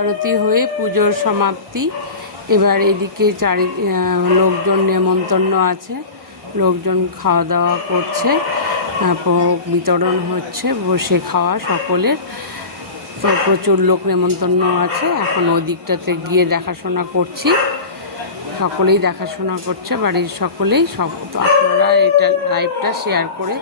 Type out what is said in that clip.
আরতি হয়ে পুজোর সমাপ্তি। এবার এদিকে লোকজন নেমন্তন্ন আছে, লোকজন খাওয়া দাওয়া করছে, ভোগ বিতরণ হচ্ছে, বসে খাওয়া সকলের। প্রচুর লোক নেমন্তন্ন আছে। এখন ওই দিকটাতে গিয়ে দেখাশোনা করছি, সকলেই দেখাশোনা করছে, বাড়ির সকলেই। সব তো আপনারা এটা লাইভটা শেয়ার করে